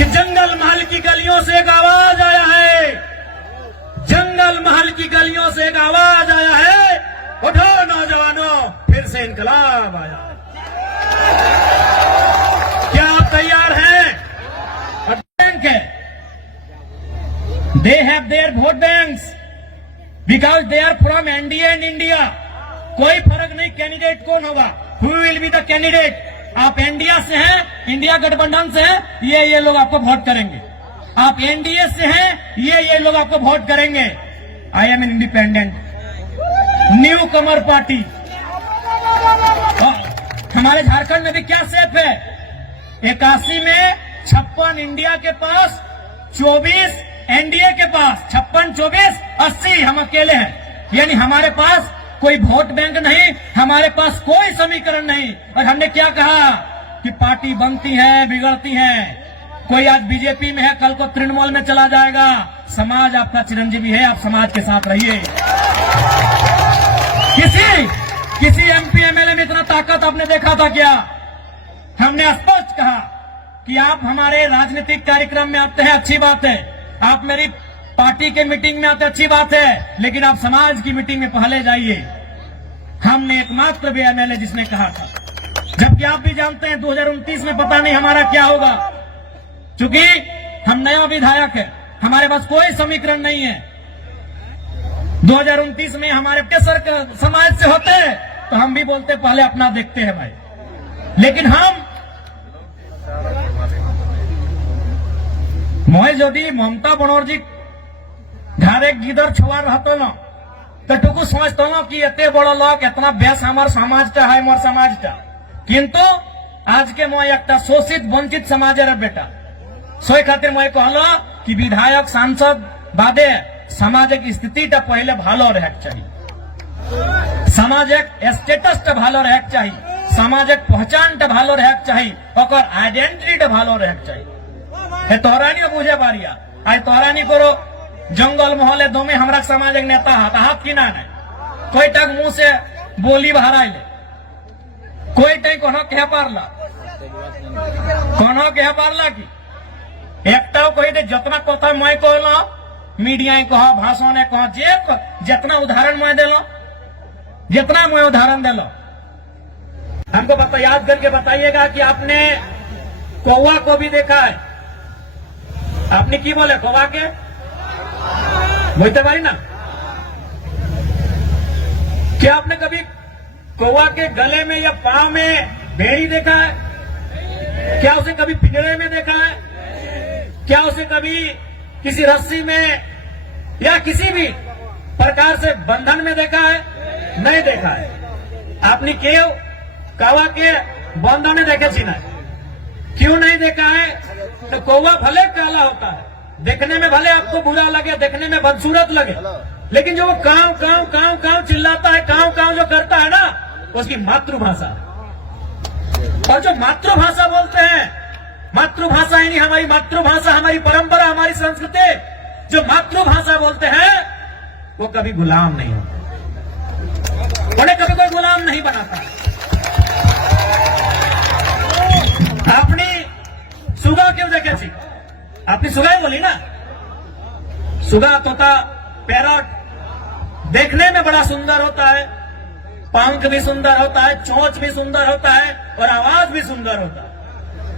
कि जंगल महल की गलियों से एक आवाज आया है, जंगल महल की गलियों से एक आवाज आया है, उठो नौजवानों फिर से इनकलाब आया है। क्या आप तैयार हैं? बैंक है, they have their vote banks because they are from NDA and India. कोई फर्क नहीं कैंडिडेट कौन होगा, who will be the candidate. आप इंडिया से हैं, इंडिया गठबंधन से हैं, ये लोग आपको वोट करेंगे। आप एनडीए से हैं, ये लोग आपको वोट करेंगे। I am an independent new Qamar party. हमारे झारखंड में भी क्या सेफ है, 81 में 56 इंडिया के पास, 24 एनडीए के पास, 56, 24, 80 हम अकेले हैं। यानी हमारे पास कोई वोट बैंक नहीं, हमारे पास कोई समीकरण नहीं। और हमने क्या कहा कि पार्टी बनती है बिगड़ती है, कोई आज बीजेपी में है कल को तृणमूल में चला जाएगा। समाज आपका चिरंजीवी है, आप समाज के साथ रहिए। किसी एमपी एमएलए में इतना ताकत आपने देखा था क्या? हमने स्पष्ट कहा कि आप हमारे राजनीतिक कार्यक्रम में आते हैं, अच्छी बात है, आप मेरी पार्टी के मीटिंग में आते अच्छी बात है, लेकिन आप समाज की मीटिंग में पहले जाइए। हमने एकमात्र भी एमएलए जिसने कहा था, जबकि आप भी जानते हैं 2029 में पता नहीं हमारा क्या होगा, क्योंकि हम नया विधायक है, हमारे पास कोई समीकरण नहीं है। 2029 में हमारे केसर समाज से होते तो हम भी बोलते पहले अपना देखते हैं भाई, लेकिन हम मैं यदि ममता बनर्जी घरे गिदर छुआ रहतो न तो टुकु समझतो न कि एते बड़ लोग एतना बेस हमार समाजटा है, मोर समाजटा। किंतु आज के मैं एक शोषित वंचित समाजेर बेटा सोई खातिर मैं कहलो कि विधायक सांसद बादे सामाजिक स्थितिटा पहले भालो रहेक चाहिए, सामाजिक स्टेटसटा भालो रहेक चाहिए, सामाजिक पहचानटा भालो रहेक चाहिए, ओकर आइडेंटिटीटा भालो रहेक चाहिए। हे तोहरानी बुझे बारिया आई तोहरानी करो जंगल मोहल्ले दोमे हमरा सामाजिक नेता हाथ की ना नहीं, कोई टक मुंह से बोली बहराई ले, कोई टक कोनो कह पारला, कोनो कह पारला की एकटाও कही दे जितना कथा मैं कहलो मीडिया कह भाषण कह जे जितना उदाहरण मैं देलो, जितना मैं उदाहरण देलो, हमको बता याद करके बताइएगा कि आपने कौवा को भी देखा है। आपने की बोले कौवा के बोलते भाई ना, क्या आपने कभी कौवा के गले में या पांव में बेड़ी देखा है? क्या उसे कभी पिंजरे में देखा है? क्या उसे कभी किसी रस्सी में या किसी भी प्रकार से बंधन में देखा है? नहीं देखा है। आपने क्यों कौवा के बंधन देखे छी ना, क्यों नहीं देखा है? तो कौवा भले काला होता है, देखने में भले आपको बुरा लगे, देखने में बदसूरत लगे, लेकिन जो वो काव काव काव काव चिल्लाता है, काव काव जो करता है ना, उसकी मातृभाषा। और जो मातृभाषा बोलते हैं, मातृभाषा यानी हमारी मातृभाषा, हमारी परंपरा, हमारी संस्कृति, जो मातृभाषा बोलते हैं वो कभी गुलाम नहीं होता, उन्हें कभी कोई गुलाम नहीं बनाता। आपने सुगा क्यों देखे थी? आपने सुगा ही बोली ना, सुगा तोता पैरट देखने में बड़ा सुंदर होता है, पंख भी सुंदर होता है, चोंच भी सुंदर होता है और आवाज भी सुंदर होता है,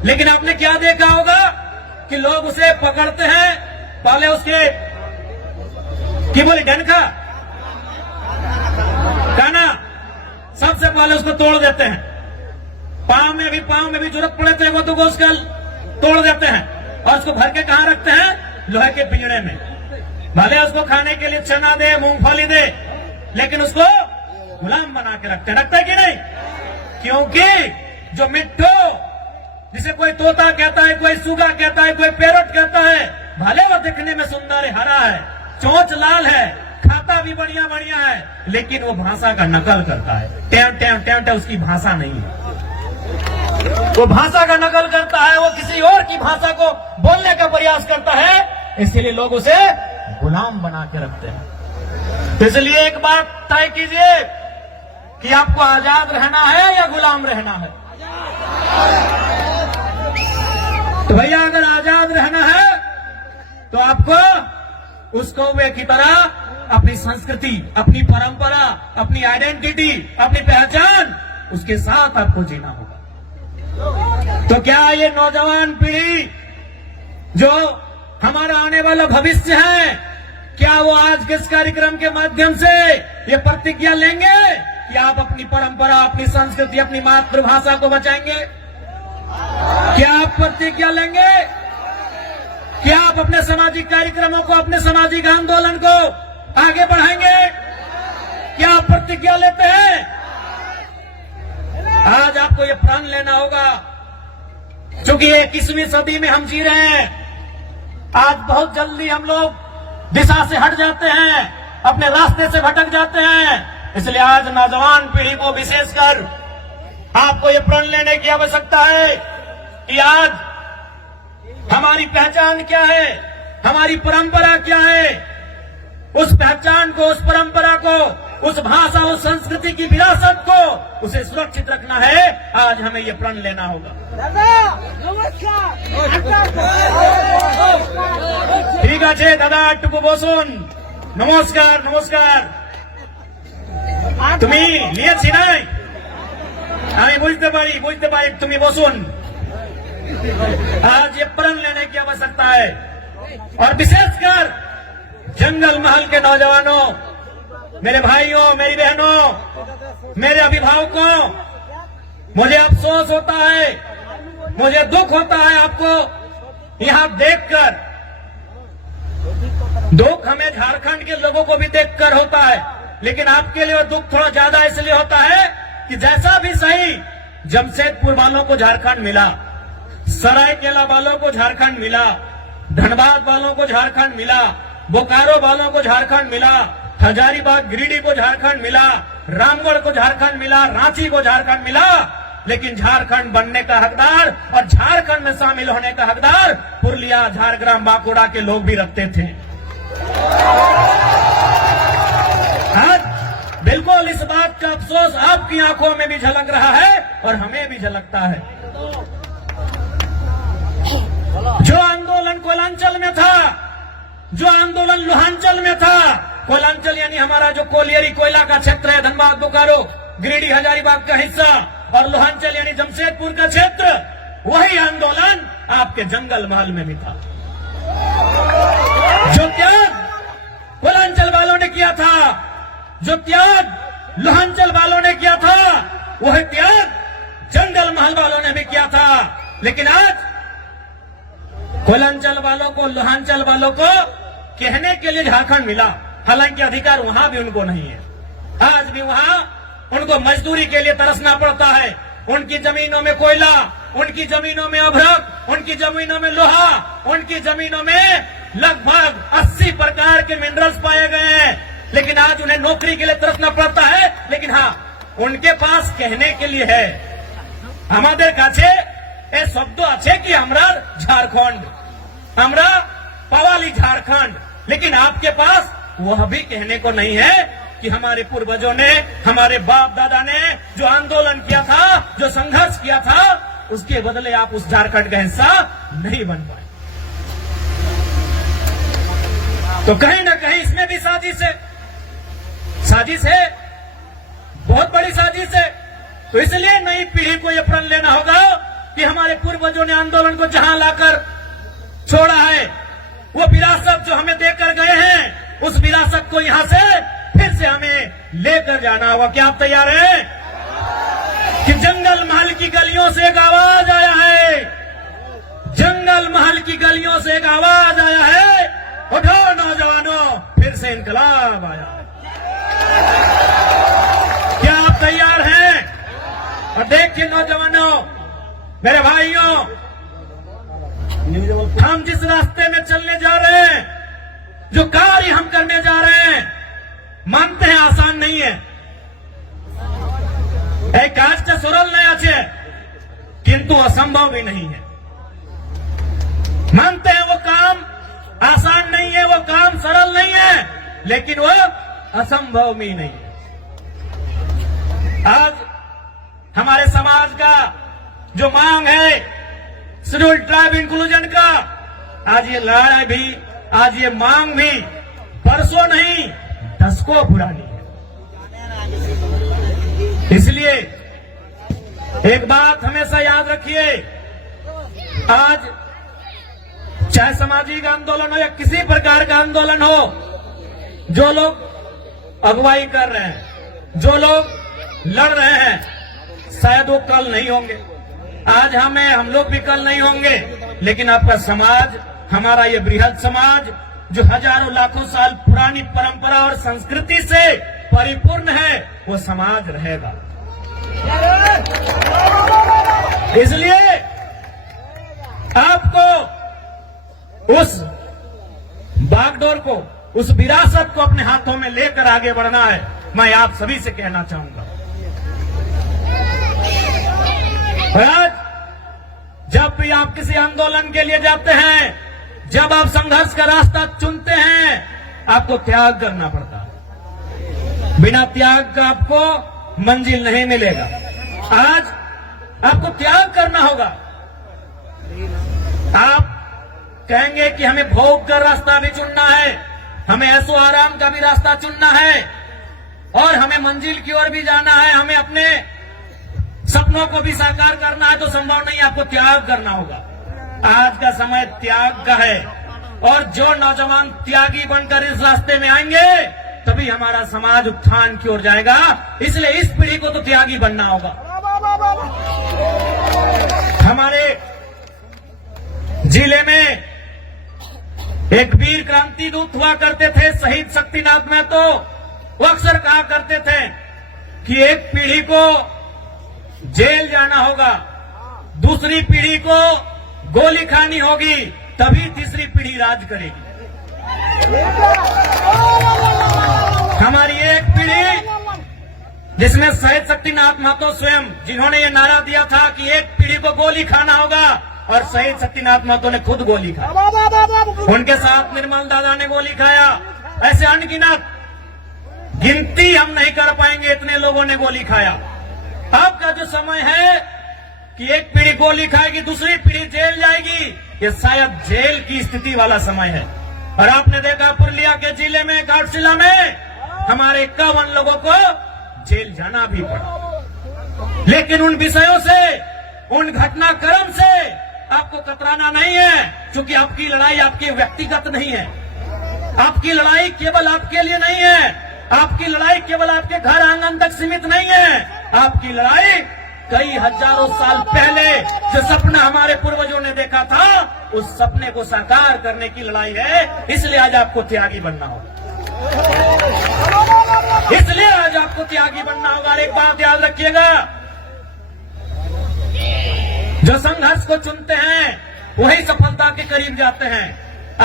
लेकिन आपने क्या देखा होगा कि लोग उसे पकड़ते हैं, पहले उसके की बोली डंका काना सबसे पहले उसको तोड़ देते हैं, पांव में भी जरूरत पड़े तो वो तो उसका तोड़ देते हैं और उसको भर के कहां रखते हैं? लोहे के पिंजरे में। भले उसको खाने के लिए चना दे, मूंगफली दे, लेकिन उसको गुलाम बना के रखते है कि नहीं? क्योंकि जो मिट्टू जिसे कोई तोता कहता है, कोई सुगा कहता है, कोई पैरट कहता है, भले वो दिखने में सुंदर है, हरा है, चोंच लाल है, खाता भी बढ़िया बढ़िया है, लेकिन वो भाषा का नकल करता है। टेम टेम टेम टेम उसकी भाषा नहीं है, वो भाषा का नकल करता है, वो किसी और की भाषा को बोलने का प्रयास करता है, इसलिए लोग उसे गुलाम बना के रखते हैं। तो इसलिए एक बात तय कीजिए कि आपको आजाद रहना है या गुलाम रहना है। तो भैया अगर आजाद आपको उस कौवे की तरह अपनी संस्कृति, अपनी परंपरा, अपनी आइडेंटिटी, अपनी पहचान, उसके साथ आपको जीना होगा। तो क्या ये नौजवान पीढ़ी जो हमारा आने वाला भविष्य है, क्या वो आज के इस कार्यक्रम के माध्यम से ये प्रतिज्ञा लेंगे कि आप अपनी परंपरा, अपनी संस्कृति, अपनी मातृभाषा को बचाएंगे? क्या आप प्रतिज्ञा लेंगे? क्या आप अपने सामाजिक कार्यक्रमों को, अपने सामाजिक आंदोलन को आगे बढ़ाएंगे? क्या आप प्रतिज्ञा लेते हैं? आज आपको ये प्रण लेना होगा, क्योंकि 21वीं सदी में हम जी रहे हैं। आज बहुत जल्दी हम लोग दिशा से हट जाते हैं, अपने रास्ते से भटक जाते हैं। इसलिए आज नौजवान पीढ़ी को विशेषकर आपको ये प्रण लेने की आवश्यकता है कि आज हमारी पहचान क्या है, हमारी परंपरा क्या है। उस पहचान को, उस परंपरा को, उस भाषा, उस संस्कृति की विरासत को, उसे सुरक्षित रखना है। आज हमें ये प्रण लेना होगा। ठीक है दादा, टुकु बसुन। नमस्कार नमस्कार। তুমি নিয়েছি নাই, আমি বুঝতে পারি তুমি বসুন। आज ये प्रण लेने की आवश्यकता है, और विशेषकर जंगल महल के नौजवानों, मेरे भाइयों, मेरी बहनों, मेरे अभिभावकों, मुझे अफसोस होता है, मुझे दुख होता है आपको यहां देखकर। दुख हमें झारखंड के लोगों को भी देखकर होता है, लेकिन आपके लिए वो दुख थोड़ा ज्यादा इसलिए होता है कि जैसा भी सही जमशेदपुर वालों को झारखंड मिला, सरायकेला वालों को झारखंड मिला, धनबाद वालों को झारखंड मिला, बोकारो वालों को झारखंड मिला, हजारीबाग गिरिडीह को झारखंड मिला, रामगढ़ को झारखंड मिला, रांची को झारखंड मिला, लेकिन झारखंड बनने का हकदार और झारखंड में शामिल होने का हकदार पुरुलिया, झारग्राम, बांकुड़ा के लोग भी रखते थे। आज बिल्कुल इस बात का अफसोस आपकी आंखों में भी झलक रहा है और हमें भी झलकता है। जो आंदोलन कोयलांचल में था, जो आंदोलन लोहांचल में था, कोयलांचल यानी हमारा जो कोलियरी कोयला का क्षेत्र है, धनबाद, बोकारो, गिरिडीह, हजारीबाग का हिस्सा, और लोहांचल यानी जमशेदपुर का क्षेत्र, वही आंदोलन आपके जंगल महल में भी था। जो त्याग कोयलांचल वालों ने किया था, जो त्याग लोहांचल वालों ने किया था, वह त्याग जंगल महल वालों ने भी किया था। लेकिन आज कोयलांचल वालों को, लोहांचल वालों को कहने के लिए झारखंड मिला, हालांकि अधिकार वहां भी उनको नहीं है। आज भी वहां उनको मजदूरी के लिए तरसना पड़ता है। उनकी जमीनों में कोयला, उनकी जमीनों में अभ्रक, उनकी जमीनों में लोहा, उनकी जमीनों में लगभग 80 प्रकार के मिनरल्स पाए गए हैं, लेकिन आज उन्हें नौकरी के लिए तरसना पड़ता है। लेकिन हाँ, उनके पास कहने के लिए है, हमारे काछे ए शब्द আছে कि हमरा झारखंड, हमरा पवाली झारखंड, लेकिन आपके पास वह भी कहने को नहीं है कि हमारे पूर्वजों ने, हमारे बाप दादा ने जो आंदोलन किया था, जो संघर्ष किया था, उसके बदले आप उस झारखंड का हिस्सा नहीं बन पाए। तो कहीं ना कहीं इसमें भी साजिश है, साजिश है, बहुत बड़ी साजिश है। तो इसलिए नई पीढ़ी को यह प्रण लेना होगा कि हमारे पूर्वजों ने आंदोलन को जहां लाकर छोड़ा है, वो विरासत जो हमें देकर गए हैं, उस विरासत को यहां से फिर से हमें लेकर जाना होगा। क्या आप तैयार हैं? कि जंगल महल की गलियों से एक आवाज आया है, जंगल महल की गलियों से एक आवाज आया है, उठो नौजवानों, फिर से इनकलाब आया। क्या आप तैयार हैं? और देखिए नौजवानों, मेरे भाइयों, हम जिस रास्ते में चलने जा रहे हैं, जो कार्य हम करने जा रहे हैं, मानते हैं आसान नहीं है। एक काजटा सरल नहीं আছে, किंतु असंभव भी नहीं है। मानते हैं वो काम आसान नहीं है, वो काम सरल नहीं है, लेकिन वो असंभव भी नहीं है। आज हमारे समाज का जो मांग है शेड्यूल्ड ट्राइब इंक्लूजन का, आज ये लड़ाई भी आज ये मांग भी परसों नहीं दशकों पुरानी है। इसलिए एक बात हमेशा याद रखिए, आज चाहे सामाजिक आंदोलन हो या किसी प्रकार का आंदोलन हो, जो लोग अगुवाई कर रहे हैं, जो लोग लड़ रहे हैं, शायद वो कल नहीं होंगे, आज हम लोग भी कल नहीं होंगे, लेकिन आपका समाज, हमारा ये बृहद समाज जो हजारों लाखों साल पुरानी परंपरा और संस्कृति से परिपूर्ण है, वो समाज रहेगा। इसलिए आपको उस बागडोर को, उस विरासत को अपने हाथों में लेकर आगे बढ़ना है। मैं आप सभी से कहना चाहूंगा, आज जब भी आप किसी आंदोलन के लिए जाते हैं, जब आप संघर्ष का रास्ता चुनते हैं, आपको त्याग करना पड़ता है। बिना त्याग का आपको मंजिल नहीं मिलेगा। आज आपको त्याग करना होगा। आप कहेंगे कि हमें भोग कर रास्ता भी चुनना है, हमें ऐसो आराम का भी रास्ता चुनना है, और हमें मंजिल की ओर भी जाना है, हमें अपने सपनों को भी साकार करना है, तो संभव नहीं, आपको त्याग करना होगा। आज का समय त्याग का है, और जो नौजवान त्यागी बनकर इस रास्ते में आएंगे, तभी हमारा समाज उत्थान की ओर जाएगा। इसलिए इस पीढ़ी को तो त्यागी बनना होगा। हमारे जिले में एक वीर क्रांति दूत हुआ करते थे, शहीद शक्तिनाथ महतो। वो अक्सर कहा करते थे कि एक पीढ़ी को जेल जाना होगा, दूसरी पीढ़ी को गोली खानी होगी, तभी तीसरी पीढ़ी राज करेगी। हमारी एक पीढ़ी जिसमें शहीद शक्तिनाथ महतो स्वयं, जिन्होंने ये नारा दिया था कि एक पीढ़ी को गोली खाना होगा, और शहीद शक्तिनाथ महतो ने खुद गोली खाई। उनके साथ निर्मल दादा ने गोली खाया। ऐसे अनगिनत, गिनती हम नहीं कर पाएंगे, इतने लोगों ने गोली खाया। आपका जो समय है कि एक पीढ़ी गोली खाएगी, दूसरी पीढ़ी जेल जाएगी, ये शायद जेल की स्थिति वाला समय है। और आपने देखा पुरुलिया के जिले में, घाटशिला में हमारे 51 लोगों को जेल जाना भी पड़ा। लेकिन उन विषयों से, उन घटनाक्रम से आपको कतराना नहीं है, क्योंकि आपकी लड़ाई आपके व्यक्तिगत नहीं है। आपकी लड़ाई केवल आपके लिए नहीं है, आपकी लड़ाई केवल आपके घर आंगन तक सीमित नहीं है। आपकी लड़ाई कई हजारों साल पहले जो सपना हमारे पूर्वजों ने देखा था, उस सपने को साकार करने की लड़ाई है। इसलिए आज आपको त्यागी बनना होगा। इसलिए आज आपको त्यागी बनना होगा। और एक बात याद रखिएगा, जो संघर्ष को चुनते हैं वही सफलता के करीब जाते हैं।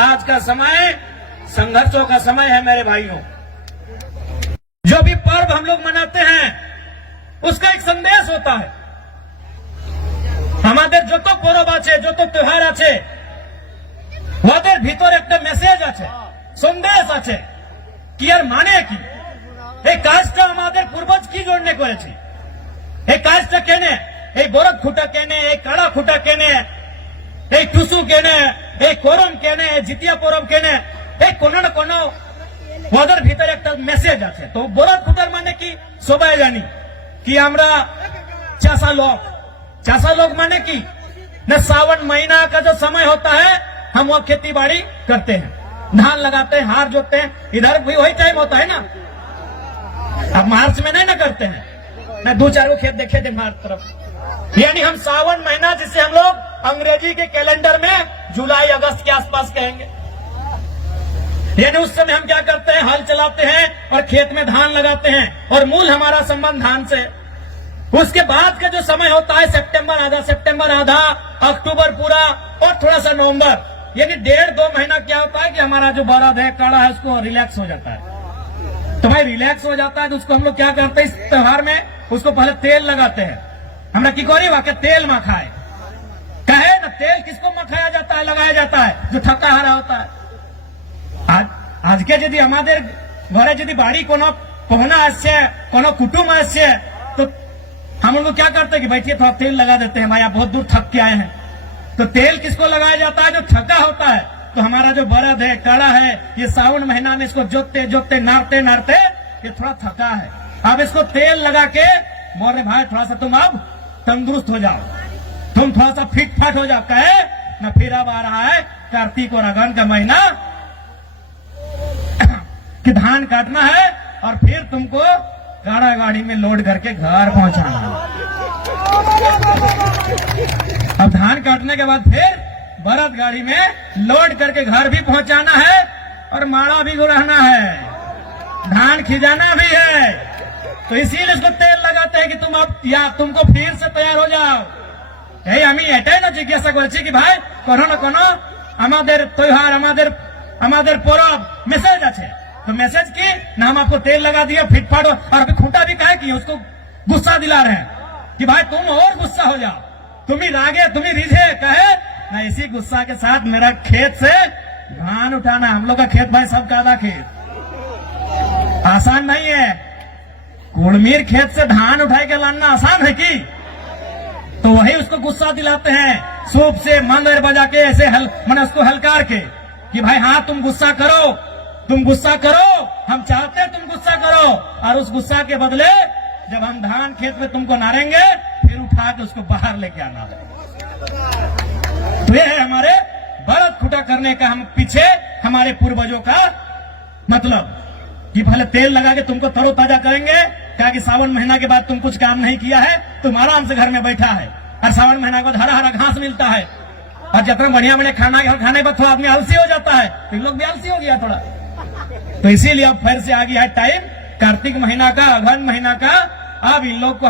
आज का समय संघर्षों का समय है मेरे भाइयों। जो भी पर्व हम लोग मनाते हैं उसका एक संदेश होता है। हमारे जो तो पर्व आछे, जो तो त्योहार आछे, ওদের ভিতর একটা মেসেজ আছে, সন্দেশ আছে কি আর মানে কি, এই কাজটা আমাদের পূর্বজ কি জন্য করেছে, এই কাজটা কেনে, এই বরফ খুঁটা কেনে, এই কাড়া খুঁটা কেনে, এই টুসু কেনে, এই করম কেনে, জিতিয়া পরব কেনে, এই কোনো না কোনো ওদের ভিতরে একটা মেসেজ আছে। তো বরফ খুঁটার মানে কি সবাই জানি कि আমরা चासा लोग माने की न, सावन महीना का जो समय होता है हम वो खेती बाड़ी करते हैं, धान लगाते हैं, हार जोतते हैं। इधर भी वही टाइम होता है ना। अब मार्च में नहीं ना करते हैं, मैं 2-4 खेत देखे थे हमारी तरफ। यानी हम सावन महीना, जिसे हम लोग अंग्रेजी के कैलेंडर में जुलाई अगस्त के आसपास कहेंगे, यानी उस समय हम क्या करते हैं, हल चलाते हैं और खेत में धान लगाते हैं, और मूल हमारा संबंध धान से। उसके बाद का जो समय होता है सितंबर आधा, अक्टूबर पूरा, और थोड़ा सा नवंबर, यानी 1.5-2 महीना क्या होता है कि हमारा जो बरद है, काड़ा है, उसको रिलैक्स हो जाता है। तो भाई रिलैक्स हो जाता है तो उसको हम लोग क्या करते हैं, इस त्योहार में उसको पहले तेल लगाते हैं। हमरा की करी वाके तेल मखाए कहे ना, तेल किसको मखाया जाता है, लगाया जाता है, जो थका हारा होता है। आज के यदि हमारे घरे यदि बाड़ी कोनो पहुना आसे, कोनो कुटुंब आसे, तो हम उनको क्या करते हैं कि बैठिए थोड़ा तेल लगा देते हैं, भाई आप बहुत दूर थक के आए हैं। तो तेल किसको लगाया जाता है, जो थका होता है। तो हमारा जो बरद है, कड़ा है, ये सावन महीना में इसको जोतते जोतते नारते नारते ये थोड़ा थका है। अब इसको तेल लगा के बोल रहे भाई थोड़ा सा तुम अब तंदुरुस्त हो जाओ, तुम थोड़ा सा फिट फाट हो जाओ। कहे न फिर अब आ रहा है कार्तिक और अगन का महीना कि धान काटना है और फिर तुमको गाड़ा गाड़ी में लोड करके घर पहुंचाना है। अब धान काटने के बाद फिर बरद गाड़ी में लोड करके घर भी पहुंचाना है और माड़ा भी गुड़ाना है, धान खिजाना भी है। तो इसीलिए इसको तेल लगाते हैं कि तुम अब या तुमको फिर से तैयार हो जाओ। এই আমি এটাই না জিজ্ঞাসা করেছি কি ভাই কোনো না কোনো আমাদের त्योहार আমাদের পরব मैसेज আছে, तो मैसेज की ना हम आपको तेल लगा दिया फिटफाट और अभी खूंटा भी कहे कि उसको गुस्सा दिला रहे हैं कि भाई तुम और गुस्सा हो जाओ, तुम ही रागे तुम ही रिझे। कहे ना इसी गुस्सा के साथ मेरा खेत से धान उठाना, हम लोग का खेत भाई सब कादा खेत आसान नहीं है। कुड़मीर खेत से धान उठा के लाना आसान है कि? तो वही उसको गुस्सा दिलाते हैं, सूप से मंदिर बजा के ऐसे मैंने उसको हलकार के कि भाई हाँ तुम गुस्सा करो, तुम गुस्सा करो, हम चाहते हैं तुम गुस्सा करो, और उस गुस्सा के बदले जब हम धान खेत में तुमको नारेंगे फिर उठा के उसको बाहर लेके आना है। तो ये है हमारे बरद खुटा करने का हम पीछे हमारे पूर्वजों का मतलब कि पहले तेल लगा के तुमको तरोताजा करेंगे, क्या कि सावन महीना के बाद तुम कुछ काम नहीं किया है, तुम आराम से घर में बैठा है और सावन महीना के बाद हरा हरा घास मिलता है और जितना बढ़िया बढ़िया खाना खाने पर थोड़ा आदमी आलसी हो जाता है, तो इन लोग भी आलसी हो गया थोड़ा। तो इसीलिए अब फिर से आ गया है टाइम कार्तिक महीना का, अगहन महीना का। अब इन लोग को